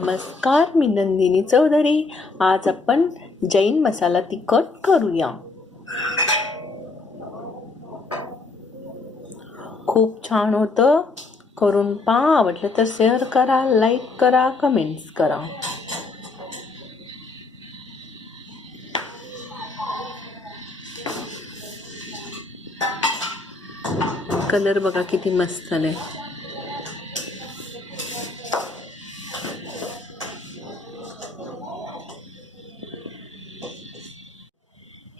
नमस्कार मी नंदिनी चौधरी. आज आपण जैन मसाला तिखट करूया. खूप छान होतं. करून पहा आवडलं तर शेअर करा लाईक करा कमेंट्स करा. कलर बघा किती मस्त आहे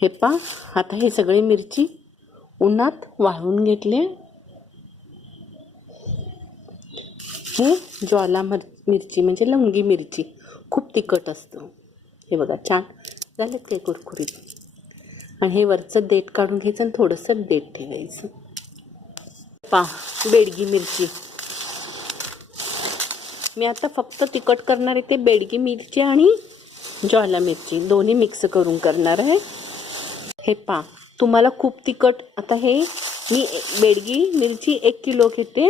हे पा आता हे सगळे मिरची उन्हात वाळवून घेतले. हे ज्वाला मर मिरची म्हणजे लवंगी मिरची खूप तिखट असतं. हे बघा छान झालेत काही कुरकुरीत. आणि हे वरचं देठ काढून घ्यायचं आणि थोडंसं देठ ठेवायचं. पा बेडगी मिरची. मी आता फक्त तिखट करणार आहे ते बेडगी मिरची आणि ज्वाला मिरची. दोन्ही मिक्स करून करणार आहे. हे पा. तुम्हाला खूप तिखट. आता हे मी बेडगी मिरची एक किलो घेते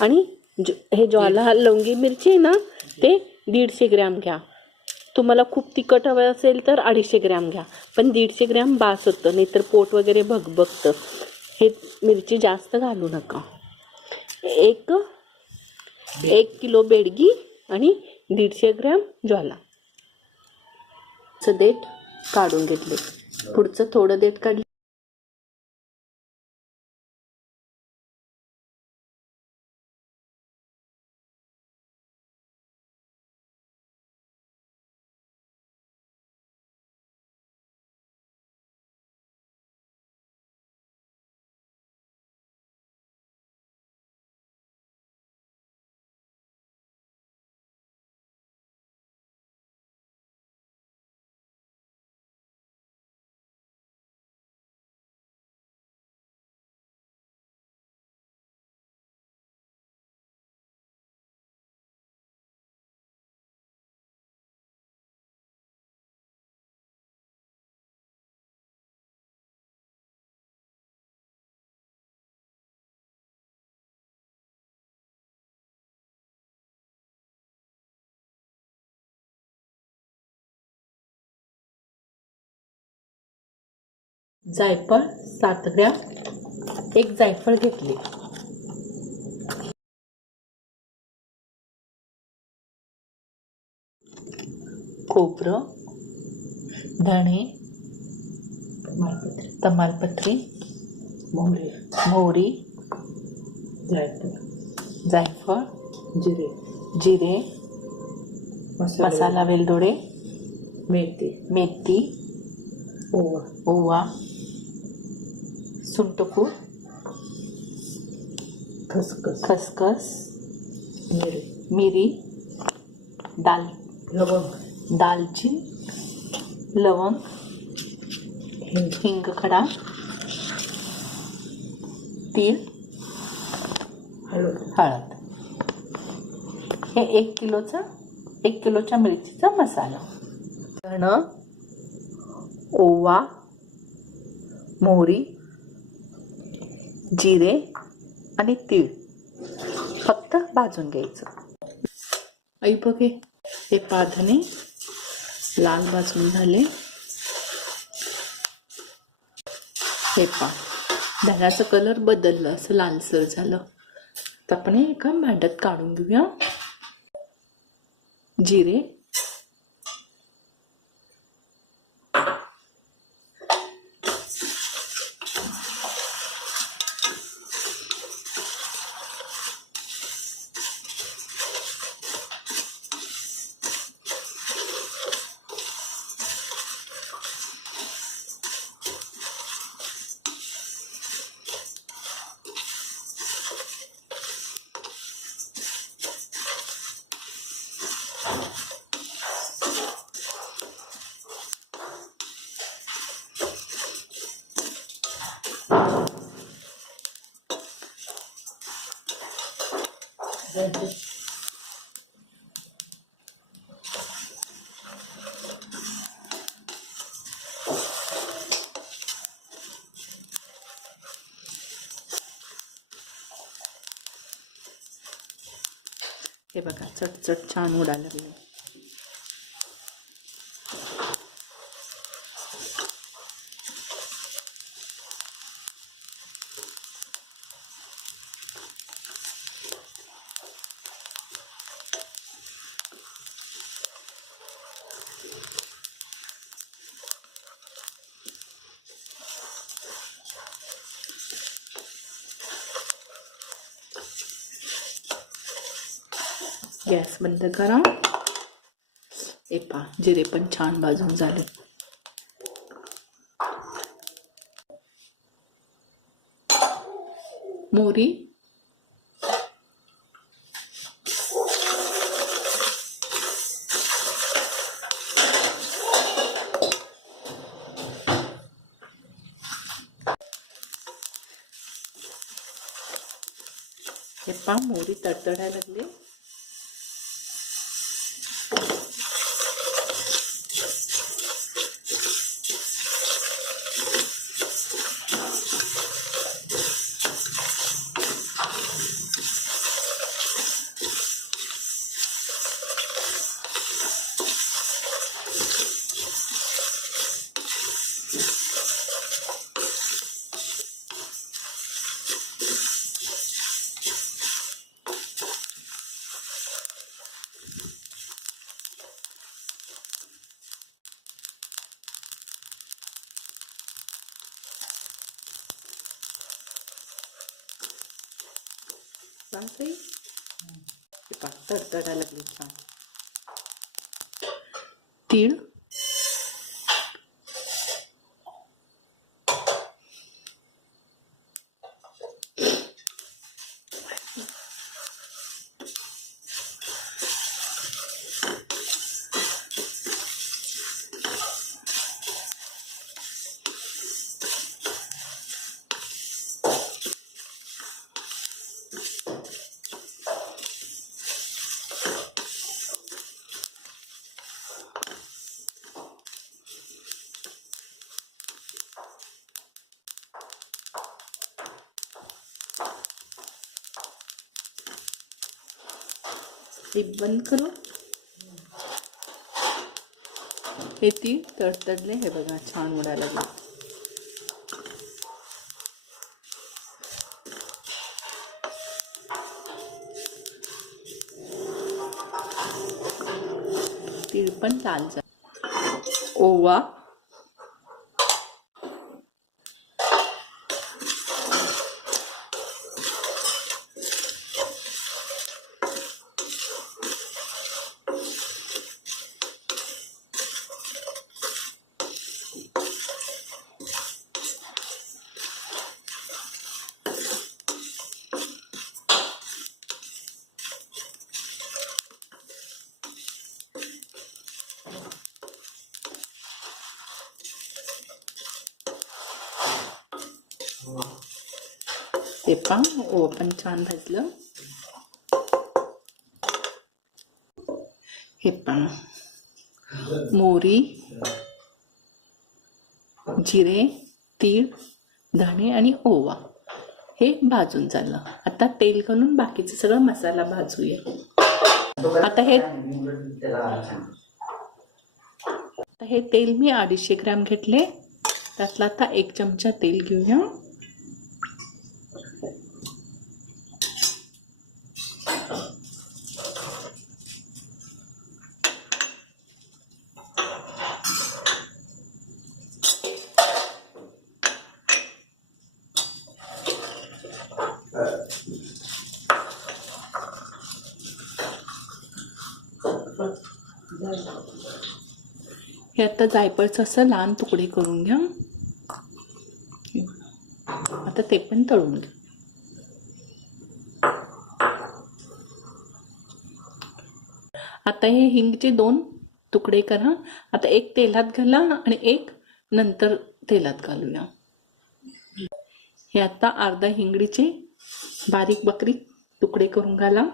आणि ज हे ज्वाला लवंगी मिरची आहे ना ते दीडशे ग्रॅम घ्या. तुम्हाला खूप तिखट हवं असेल तर अडीचशे ग्रॅम घ्या. पण दीडशे ग्रॅम बास होतं नाहीतर पोट वगैरे भगभगतं हे मिरची जास्त घालू नका. एक एक किलो बेडगी आणि दीडशे ग्रॅम ज्वाला. सदेट काढून घेतले. पुढचं थोडं देठ काढलं जायफळ सात ग्रॅम एक जायफळ घेतली. खोबरं धणे तमालपत्री मोहरी. मोहरी जायफळ. जायफळ जिरे. जिरे मसाला वेलदोडे मेथी. मेथी ओवा. ओवा सुंटकूळ खसखस. खसखस. मिरी. मिरी. दाल. लवंग. दालचीन. लवंग. हिंग खडा. तीळ. हळद. हळद. हे एक किलोचा एक किलोच्या मिरचीचा मसाला. धण ओवा मोहरी जिरे आणि तीळ फक्त भाजून घ्यायचं. आई बघे हे पाधने लाल भाजून झाले. हे पा धण्याचा कलर बदललं असं लालसर झालं. तर आपण एका भांड्यात काढून घेऊया. जिरे चटचट छान उडायला लागले. गॅस बंद करा। हे पा जिरे पण छान भाजून झाले मोरी। हे पा मोरी तडतडायला लागली। पा लागली. छान तीळ हे बंद करू. हे ती तडतडले हे बघा छान उडायला लागले. तीळ पण लाल ओवा. का? पण पण छान भाजलं. हे पण मोरी जिरे तीळ धणे आणि ओवा. हे भाजून झालं. आता तेल घालून बाकीचं सगळं मसाला भाजूया. आता हे आता हे तेल मी अडीचशे ग्रॅम घेतले. त्यातला आता एक चमचा तेल घेऊया. हे आता जायफळचं असं लहान तुकडे करून घ्या. आता ते पण तळून घ्या. आता हे हिंगचे दोन तुकडे करा. आता एक तेलात घाला आणि एक नंतर तेलात घालूया हे आता अर्धा हिंगडीचे बारीक बकरी तुकडे करून घाला.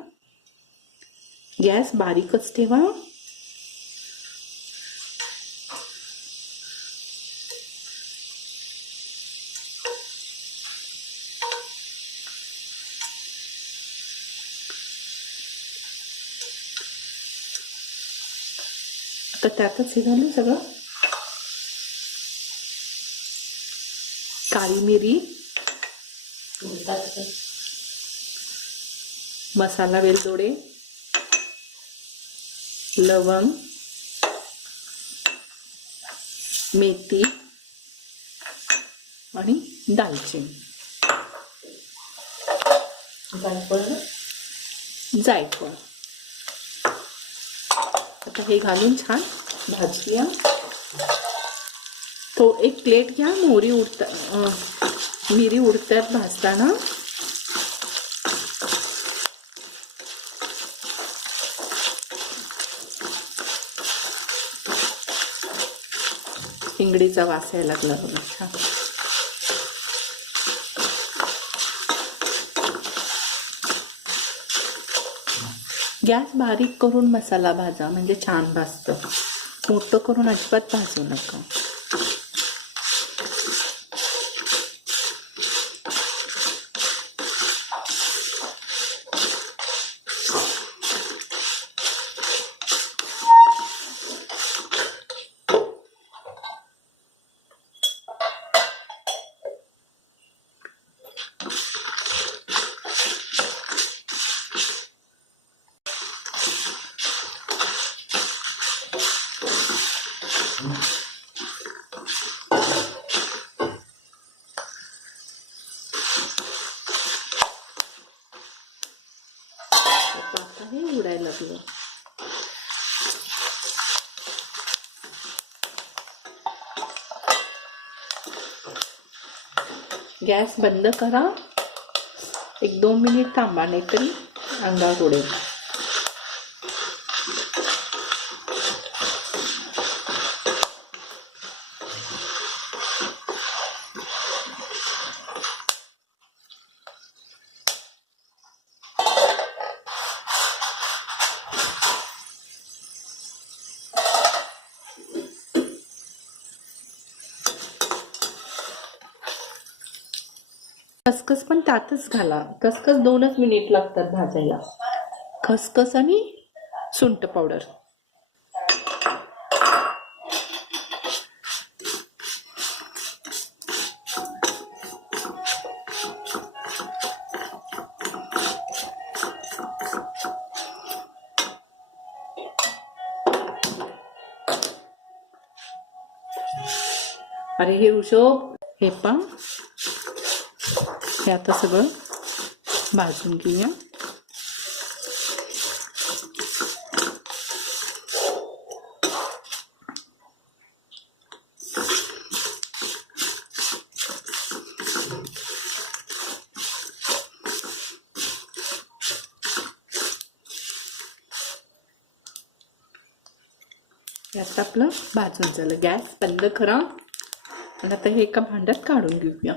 गॅस बारीकच ठेवा. तर त्यातच हे घालू सगळं. काळी मिरी. मसाला वेलदोडे. लवंग. मेथी. आणि दालचिनी. जायफळ. आता हे घालून छान भाजूया. तो एक प्लेट घ्या मोहरी उडता मिरी उडतात भाजताना. इंगडीचा वास यायला लागला बघा. छान. गॅस बारीक करून मसाला भाजा म्हणजे छान भाजतं. मोठं करून अजिबात भाजू नका आता हे उडायला लागलं गॅस बंद करा. एक दोन मिनिट थांबा नाहीतरी अंगावर उडेल. खसखस पण त्यातच घाला. खसखस दोनच मिनिट लागतात भाजायला. खसखस आणि सुंट पावडर अरे हे ऋषभ हे पा हे आता सगळं. भाजून घेऊया. आता आपलं भाजून झालं. गॅस बंद करा. आणि आता हे एका भांड्यात काढून घेऊया.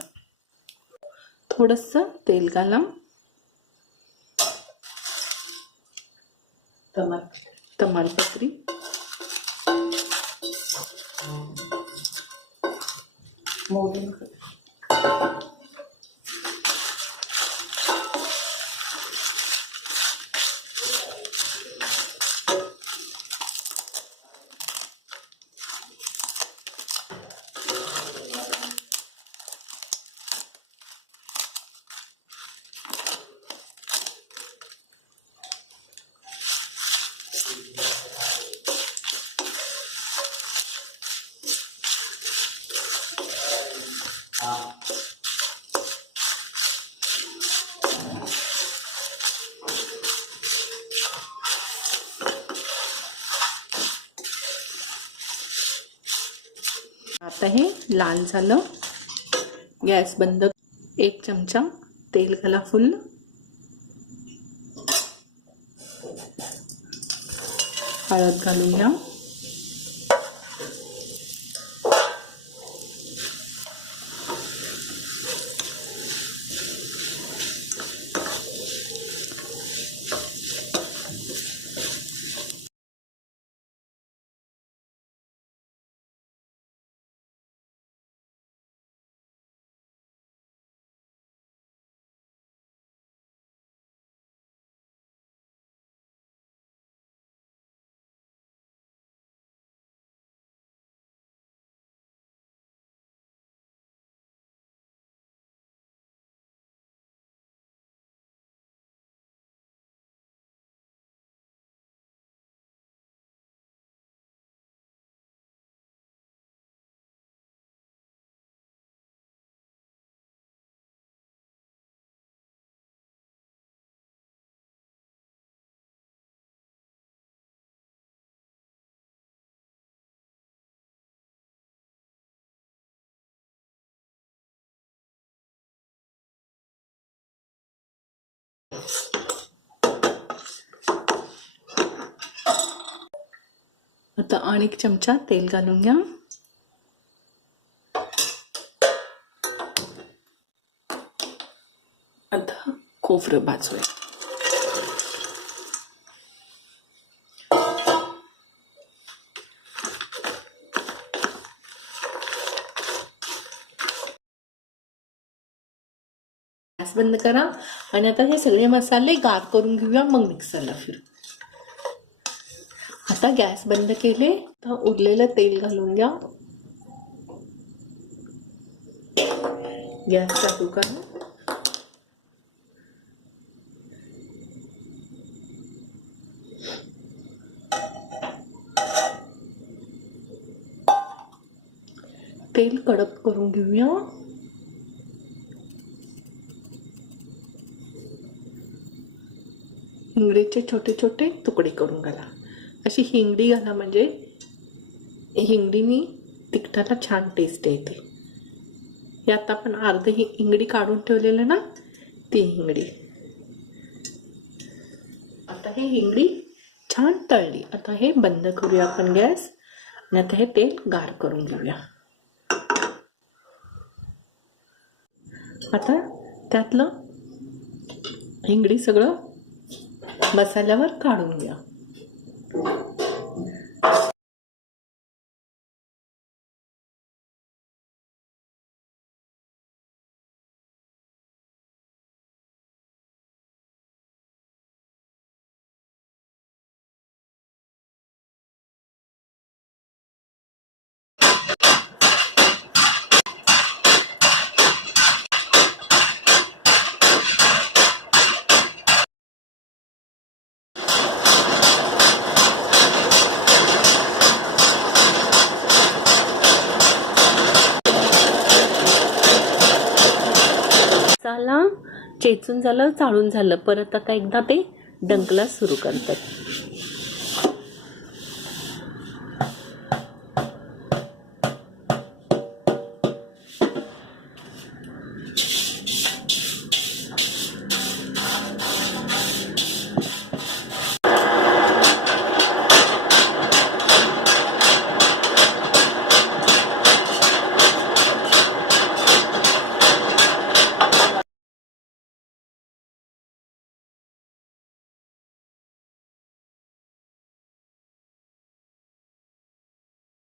थोडस तेल घाला तमालपत्री आता हे लाल झालं. गॅस बंद. एक चमचा तेल घाला फुल. हळद घालूया. आता आणि एक चमचा तेल घालून घ्या. आता खोबरं भाजूया गॅस बंद करा. आणि आता हे सगळे मसाले गार करून घेऊया मग मिक्सरला फिरू. आता गॅस बंद केले तर उरलेलं तेल घालून घ्या. गॅस चालू करा. तेल कडक करून घेऊया. हिंगडीचे छोटे छोटे तुकडे करून घाला. अशी हिंगडी घाला म्हणजे हिंगडीनी तिखटाला छान टेस्ट येते. यात आपण अर्ध हि हिंगडी काढून ठेवलेलं ना ती हिंगडी. आता हे हिंगडी छान तळली. आता हे बंद करूया आपण गॅस आणि आता हे तेल गार करून घेऊया. आता त्यातलं हिंगडी सगळं मसाल्यावर काढून घ्या मसाला झालं चाळून झालं. परत आता एकदा ते डंकला सुरू करतात.